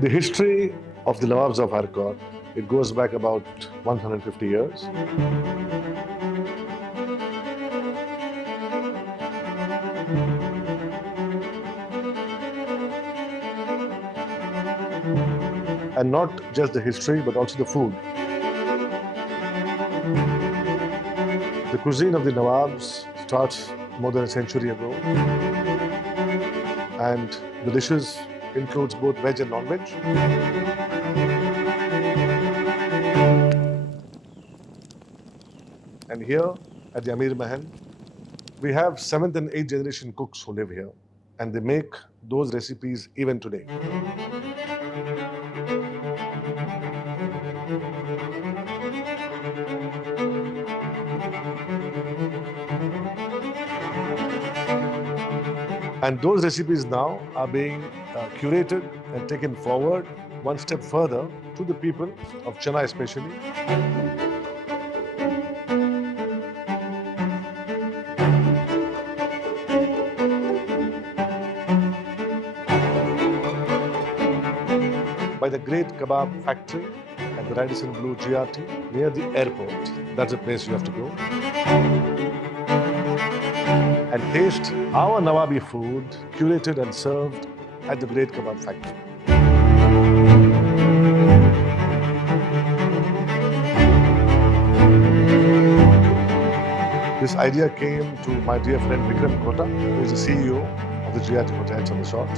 The history of the Nawabs of Arcot, it goes back about 150 years. And not just the history, but also the food. The cuisine of the Nawabs starts more than a century ago. And the dishes includes both veg and non-veg. And here at the Amir Mahal, we have 7th and 8th generation cooks who live here, and they make those recipes even today. And those recipes now are being curated and taken forward one step further to the people of Chennai especially. By the Great Kabab Factory at the Radisson Blu GRT near the airport. That's the place you have to go. And taste our Nawabi food curated and served at the Great Kabab Factory. This idea came to my dear friend Vikram Kota, who is the CEO of the GRT Hotels on the short.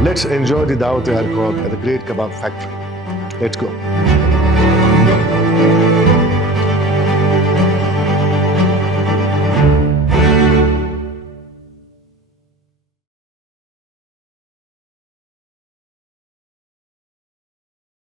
Let's enjoy the Daawat-e Arcot at the Great Kabab Factory. Let's go.